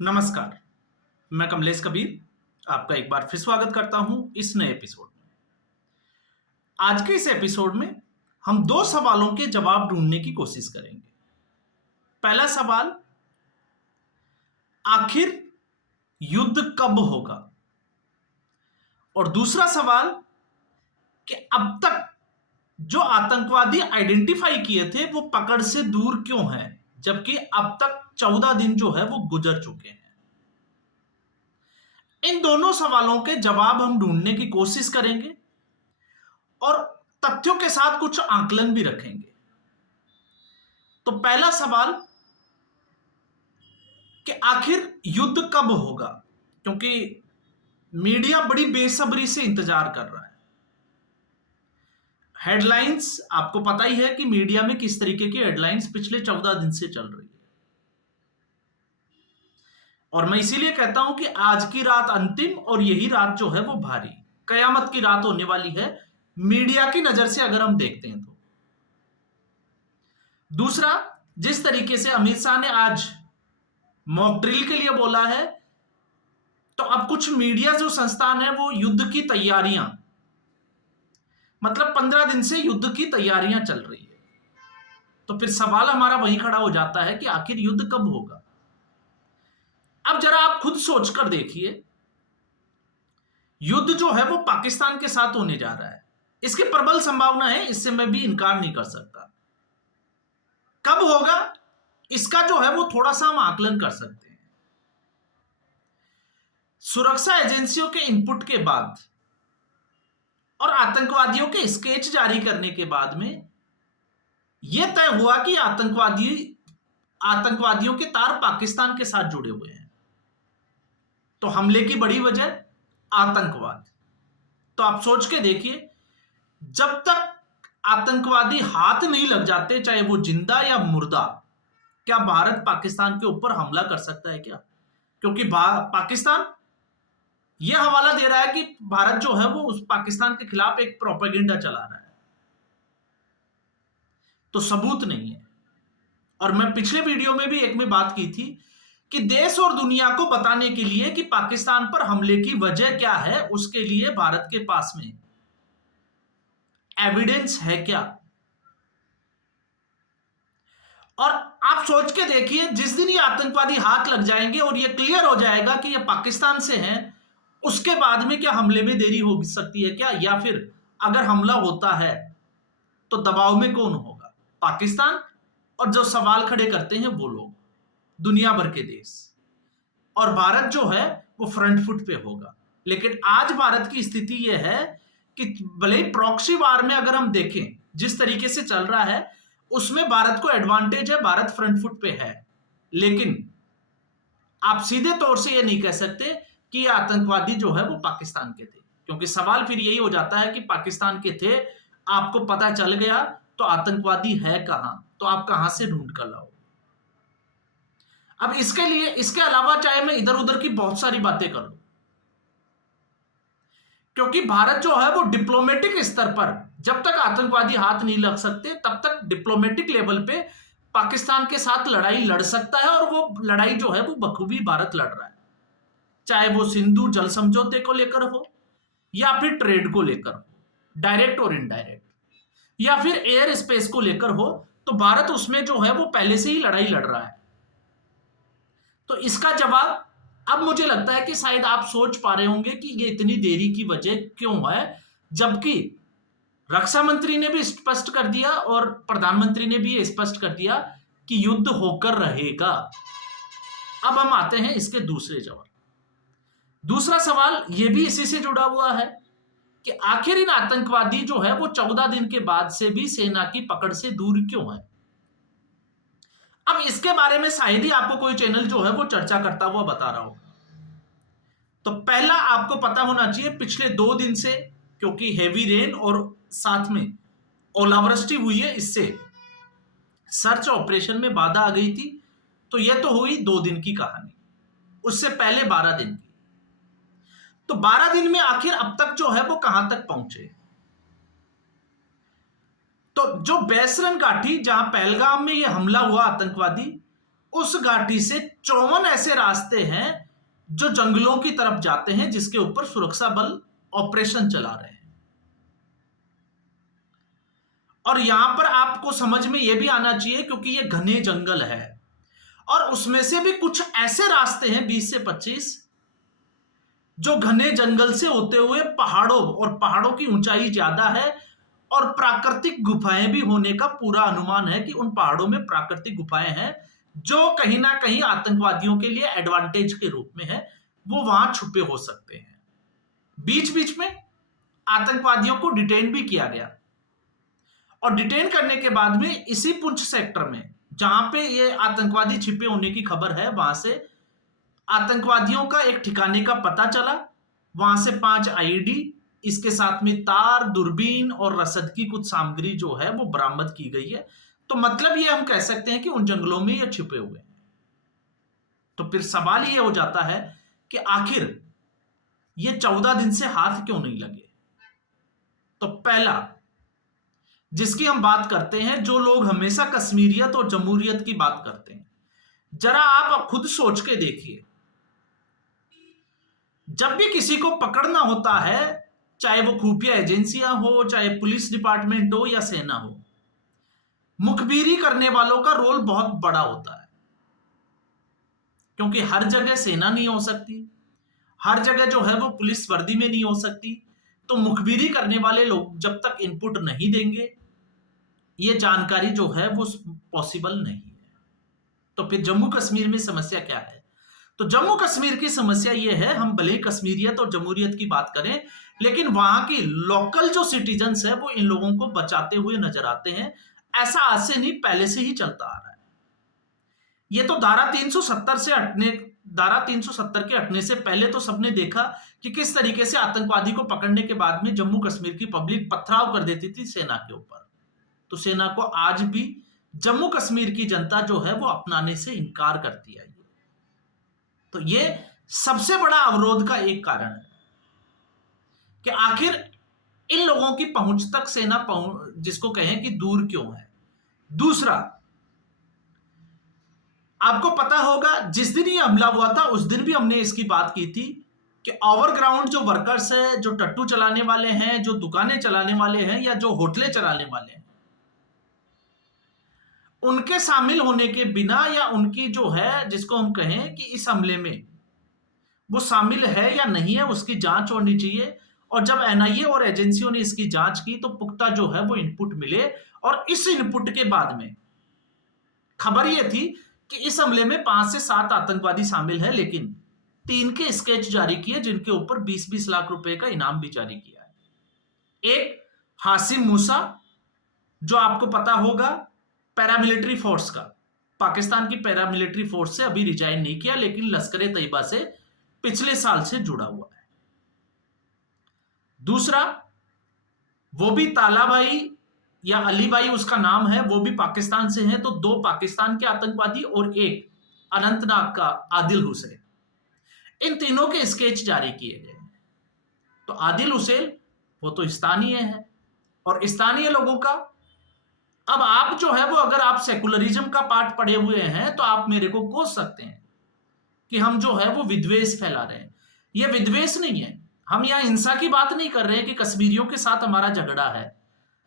नमस्कार, मैं कमलेश कबीर आपका एक बार फिर स्वागत करता हूं इस नए एपिसोड में। आज के इस एपिसोड में हम दो सवालों के जवाब ढूंढने की कोशिश करेंगे। पहला सवाल, आखिर युद्ध कब होगा? और दूसरा सवाल कि अब तक जो आतंकवादी आइडेंटिफाई किए थे वो पकड़ से दूर क्यों हैं, जबकि अब तक 14 दिन जो है वो गुजर चुके हैं। इन दोनों सवालों के जवाब हम ढूंढने की कोशिश करेंगे और तथ्यों के साथ कुछ आकलन भी रखेंगे। तो पहला सवाल कि आखिर युद्ध कब होगा, क्योंकि मीडिया बड़ी बेसब्री से इंतजार कर रहा है। हेडलाइंस आपको पता ही है कि मीडिया में किस तरीके की हेडलाइंस पिछले 14 दिन से चल रही है, और मैं इसीलिए कहता हूं कि आज की रात अंतिम और यही रात जो है वो भारी कयामत की रात होने वाली है, मीडिया की नजर से अगर हम देखते हैं तो। दूसरा, जिस तरीके से अमित शाह ने आज मॉक ड्रिल के लिए बोला है, तो अब कुछ मीडिया जो संस्थान है वो युद्ध की तैयारियां, मतलब 15 दिन से युद्ध की तैयारियां चल रही है। तो फिर सवाल हमारा वही खड़ा हो जाता है कि आखिर युद्ध कब होगा। अब जरा आप खुद सोचकर देखिए, युद्ध जो है वो पाकिस्तान के साथ होने जा रहा है, इसकी प्रबल संभावना है, इससे मैं भी इनकार नहीं कर सकता। कब होगा इसका जो है वो थोड़ा सा हम आकलन कर सकते हैं। सुरक्षा एजेंसियों के इनपुट के बाद और आतंकवादियों के स्केच जारी करने के बाद में यह तय हुआ कि आतंकवादियों के तार पाकिस्तान के साथ जुड़े हुए हैं। तो हमले की बड़ी वजह आतंकवाद। तो आप सोच के देखिए, जब तक आतंकवादी हाथ नहीं लग जाते, चाहे वो जिंदा या मुर्दा, क्या भारत पाकिस्तान के ऊपर हमला कर सकता है क्या? क्योंकि पाकिस्तान यह हवाला दे रहा है कि भारत जो है वो उस पाकिस्तान के खिलाफ एक प्रोपेगेंडा चला रहा है, तो सबूत नहीं है। और मैं पिछले वीडियो में भी एक में बात की थी कि देश और दुनिया को बताने के लिए कि पाकिस्तान पर हमले की वजह क्या है, उसके लिए भारत के पास में एविडेंस है क्या। और आप सोच के देखिए, जिस दिन ये आतंकवादी हाथ लग जाएंगे और ये क्लियर हो जाएगा कि ये पाकिस्तान से हैं, उसके बाद में क्या हमले में देरी हो सकती है क्या? या फिर अगर हमला होता है तो दबाव में कौन होगा? पाकिस्तान और जो सवाल खड़े करते हैं वो लोग, दुनिया भर के देश। और भारत जो है वो फ्रंट फुट पे होगा। लेकिन आज भारत की स्थिति यह है कि भले ही प्रॉक्सी वार में अगर हम देखें जिस तरीके से चल रहा है, उसमें भारत को एडवांटेज है, भारत फ्रंट फुट पे है। लेकिन आप सीधे तौर से यह नहीं कह सकते कि ये आतंकवादी जो है वो पाकिस्तान के थे, क्योंकि सवाल फिर यही हो जाता है कि पाकिस्तान के थे, आपको पता चल गया, तो आतंकवादी है कहां, तो आप कहां से ढूंढ कर लाओ। अब इसके लिए, इसके अलावा चाहे मैं इधर उधर की बहुत सारी बातें कर लूं, क्योंकि भारत जो है वो डिप्लोमेटिक स्तर पर जब तक आतंकवादी हाथ नहीं लग सकते तब तक डिप्लोमेटिक लेवल पे पाकिस्तान के साथ लड़ाई लड़ सकता है, और वो लड़ाई जो है वो बखूबी भारत लड़ रहा है, चाहे वो सिंधु जल समझौते को लेकर हो या फिर ट्रेड को लेकर हो, डायरेक्ट और इनडायरेक्ट, या फिर एयर स्पेस को लेकर हो, तो भारत उसमें जो है वो पहले से ही लड़ाई लड़ रहा है। तो इसका जवाब अब मुझे लगता है कि शायद आप सोच पा रहे होंगे कि ये इतनी देरी की वजह क्यों है, जबकि रक्षा मंत्री ने भी स्पष्ट कर दिया और प्रधानमंत्री ने भी स्पष्ट कर दिया कि युद्ध होकर रहेगा। अब हम आते हैं इसके दूसरे जवाब। दूसरा सवाल यह भी इसी से जुड़ा हुआ है कि आखिर इन आतंकवादी जो है वो 14 दिन के बाद से भी सेना की पकड़ से दूर क्यों है। अब इसके बारे में शायद ही आपको कोई चैनल जो है वो चर्चा करता हुआ बता रहा हो। तो पहला आपको पता होना चाहिए, पिछले 2 दिन से क्योंकि हेवी रेन और साथ में ओलावृष्टि हुई है, इससे सर्च ऑपरेशन में बाधा आ गई थी। तो यह तो हुई 2 दिन की कहानी, उससे पहले 12 दिन की। तो 12 दिन में आखिर अब तक जो है वो कहां तक पहुंचे। तो जो बैसरन घाटी, जहां पहलगाम में यह हमला हुआ आतंकवादी, उस घाटी से 54 ऐसे रास्ते हैं जो जंगलों की तरफ जाते हैं, जिसके ऊपर सुरक्षा बल ऑपरेशन चला रहे हैं। और यहां पर आपको समझ में यह भी आना चाहिए, क्योंकि ये घने जंगल है और उसमें से भी कुछ ऐसे रास्ते हैं 20 से 25 जो घने जंगल से होते हुए पहाड़ों, और पहाड़ों की ऊंचाई ज्यादा है और प्राकृतिक गुफाएं भी होने का पूरा अनुमान है कि उन पहाड़ों में प्राकृतिक गुफाएं हैं जो कहीं ना कहीं आतंकवादियों के लिए एडवांटेज के रूप में है, वो वहां छुपे हो सकते हैं। बीच बीच में आतंकवादियों को डिटेन भी किया गया और डिटेन करने के बाद में इसी पुंछ सेक्टर में जहां पे ये आतंकवादी छिपे होने की खबर है, वहां से आतंकवादियों का एक ठिकाने का पता चला। वहां से 5 आईईडी, इसके साथ में तार, दूरबीन और रसद की कुछ सामग्री जो है वो बरामद की गई है। तो मतलब ये हम कह सकते हैं कि उन जंगलों में ये छिपे हुए हैं। तो फिर सवाल ये हो जाता है कि आखिर ये 14 दिन से हाथ क्यों नहीं लगे। तो पहला जिसकी हम बात करते हैं, जो लोग हमेशा कश्मीरियत और जमहूरियत की बात करते हैं, जरा आप खुद सोच के देखिए, जब भी किसी को पकड़ना होता है, चाहे वो खुफिया एजेंसियां हो, चाहे पुलिस डिपार्टमेंट हो या सेना हो, मुखबिरी करने वालों का रोल बहुत बड़ा होता है, क्योंकि हर जगह सेना नहीं हो सकती, हर जगह जो है वो पुलिस वर्दी में नहीं हो सकती। तो मुखबिरी करने वाले लोग जब तक इनपुट नहीं देंगे, ये जानकारी जो है वो पॉसिबल नहीं है। तो फिर जम्मू कश्मीर में समस्या क्या है? तो जम्मू कश्मीर की समस्या ये है, हम भले ही कश्मीरियत और जमहूरियत की बात करें, लेकिन वहां की लोकल जो सिटीजन्स है वो इन लोगों को बचाते हुए नजर आते हैं। ऐसा आज से नहीं, पहले से ही चलता आ रहा है। ये तो धारा 370 के हटने से पहले तो सबने देखा कि किस तरीके से आतंकवादी को पकड़ने के बाद में जम्मू कश्मीर की पब्लिक पथराव कर देती थी सेना के ऊपर। तो सेना को आज भी जम्मू कश्मीर की जनता जो है वो अपनाने से इनकार करती है। तो ये सबसे बड़ा अवरोध का एक कारण है कि आखिर इन लोगों की पहुंच तक सेना जिसको कहें कि दूर क्यों है। दूसरा, आपको पता होगा जिस दिन ये हमला हुआ था उस दिन भी हमने इसकी बात की थी कि ओवरग्राउंड जो वर्कर्स हैं, जो टट्टू चलाने वाले हैं, जो दुकानें चलाने वाले हैं या जो होटलें चलाने वाले हैं, उनके शामिल होने के बिना या उनकी जो है जिसको हम कहें कि इस हमले में वो शामिल है या नहीं है, उसकी जांच होनी चाहिए। और जब एनआईए और एजेंसियों ने इसकी जांच की तो पुख्ता जो है वो इनपुट मिले, और इस इनपुट के बाद में खबर ये थी कि इस हमले में 5 से 7 आतंकवादी शामिल है, लेकिन 3 के स्केच जारी किए जिनके ऊपर 20-20 लाख रुपए का इनाम भी जारी किया है। एक हासिम मूसा, जो आपको पता होगा पैरामिलिट्री फोर्स का, पाकिस्तान की पैरामिलिट्री फोर्स से अभी रिजाइन नहीं किया, लेकिन लश्कर तैयबा से पिछले साल से जुड़ा हुआ है। दूसरा, वो भी ताला भाई या अली भाई उसका नाम है, वो भी पाकिस्तान से है। तो 2 पाकिस्तान के आतंकवादी और एक अनंतनाग का आदिल हुसैन, इन तीनों के स्केच जारी किए गए। तो आदिल हुसैन वो तो स्थानीय है, और स्थानीय लोगों का, अब आप जो है वो अगर आप सेकुलरिज्म का पाठ पढ़े हुए हैं तो आप मेरे को कोस सकते हैं कि हम जो है वो विद्वेष फैला रहे हैं। ये विद्वेष नहीं है, हम यहां हिंसा की बात नहीं कर रहे हैं कि कश्मीरियों के साथ हमारा झगड़ा है।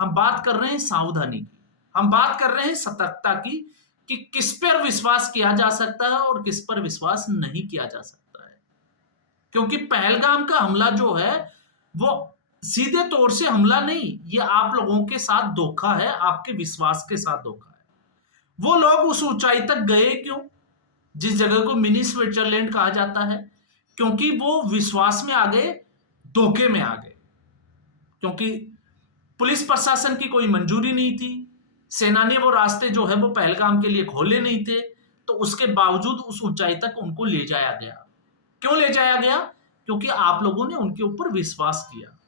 हम बात कर रहे हैं सावधानी की, हम बात कर रहे हैं सतर्कता की, कि किस पर विश्वास किया जा सकता है और किस पर विश्वास नहीं किया जा सकता है। क्योंकि पहलगाम का हमला जो है वो सीधे तौर से हमला नहीं, ये आप लोगों के साथ धोखा है, आपके विश्वास के साथ धोखा है। वो लोग उस ऊंचाई तक गए क्यों, जिस जगह को मिनी स्विट्जरलैंड कहा जाता है? क्योंकि वो विश्वास में आ गए, धोखे में आ गए। क्योंकि पुलिस प्रशासन की कोई मंजूरी नहीं थी, सेना ने वो रास्ते जो है वो पहलगाम के लिए खोले नहीं थे, तो उसके बावजूद उस ऊंचाई तक उनको ले जाया गया। क्यों ले जाया गया? क्योंकि आप लोगों ने उनके ऊपर विश्वास किया,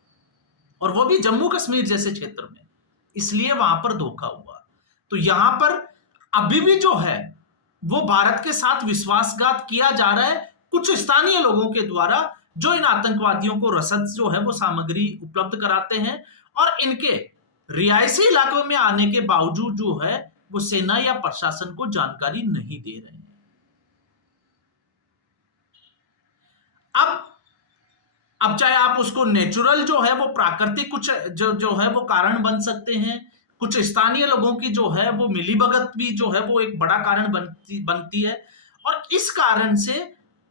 और वो भी जम्मू कश्मीर जैसे क्षेत्र में, इसलिए वहां पर धोखा हुआ। तो यहां पर अभी भी जो है वो भारत के साथ विश्वासघात किया जा रहा है कुछ स्थानीय लोगों के द्वारा, जो इन आतंकवादियों को रसद जो है वो सामग्री उपलब्ध कराते हैं, और इनके रिहायशी इलाकों में आने के बावजूद जो है वो सेना या प्रशासन को जानकारी नहीं दे रहे हैं। अब चाहे आप उसको नेचुरल जो है वो प्राकृतिक कुछ जो है वो कारण बन सकते हैं, कुछ स्थानीय लोगों की जो है वो मिलीभगत भी जो है वो एक बड़ा कारण बनती है। और इस कारण से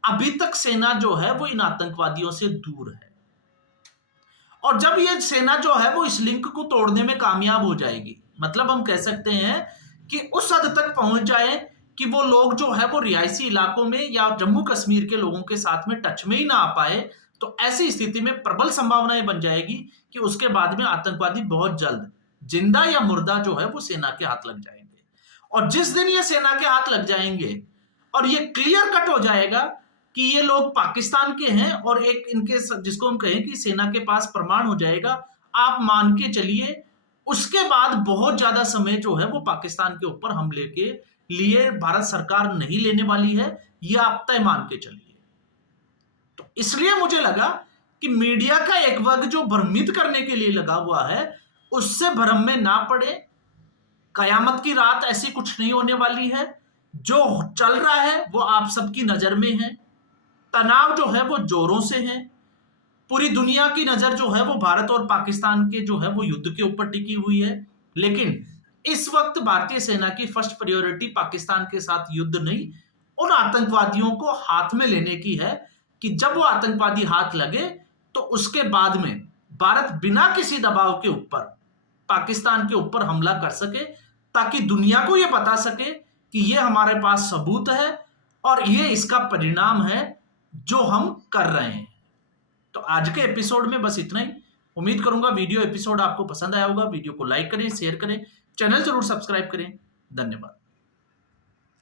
अभी तक सेना जो है वो इन आतंकवादियों से दूर है। और जब ये सेना जो है वो इस लिंक को तोड़ने में कामयाब हो जाएगी, मतलब हम कह सकते हैं कि उस हद तक पहुंच जाए कि वो लोग जो है वो रिहायशी इलाकों में या जम्मू कश्मीर के लोगों के साथ में टच में ही ना आ पाए, तो ऐसी स्थिति में प्रबल संभावनाएं बन जाएगी कि उसके बाद में आतंकवादी बहुत जल्द जिंदा या मुर्दा जो है वो सेना के हाथ लग जाएंगे। और जिस दिन ये सेना के हाथ लग जाएंगे और ये क्लियर कट हो जाएगा कि ये लोग पाकिस्तान के हैं और एक इनके जिसको हम कहें कि सेना के पास प्रमाण हो जाएगा, आप मान के चलिए उसके बाद बहुत ज्यादा समय जो है वो पाकिस्तान के ऊपर हमले के लिए भारत सरकार नहीं लेने वाली है, यह आप तय मान के चलिए। तो इसलिए मुझे लगा कि मीडिया का एक वर्ग जो भ्रमित करने के लिए लगा हुआ है उससे भ्रम में ना पड़े। कयामत की रात ऐसी कुछ नहीं होने वाली है। जो चल रहा है वो आप सबकी नजर में है। तनाव जो है वो जोरों से है। पूरी दुनिया की नजर जो है वो भारत और पाकिस्तान के जो है वो युद्ध के ऊपर टिकी हुई है। लेकिन इस वक्त भारतीय सेना की फर्स्ट प्रायोरिटी पाकिस्तान के साथ युद्ध नहीं, उन आतंकवादियों को हाथ में लेने की है कि जब वो आतंकवादी हाथ लगे तो उसके बाद में भारत बिना किसी दबाव के ऊपर पाकिस्तान के ऊपर हमला कर सके, ताकि दुनिया को यह बता सके कि यह हमारे पास सबूत है और यह इसका परिणाम है जो हम कर रहे हैं। तो आज के एपिसोड में बस इतना ही। उम्मीद करूंगा वीडियो एपिसोड आपको पसंद आया होगा। वीडियो को लाइक करें, शेयर करें, चैनल जरूर सब्सक्राइब करें। धन्यवाद।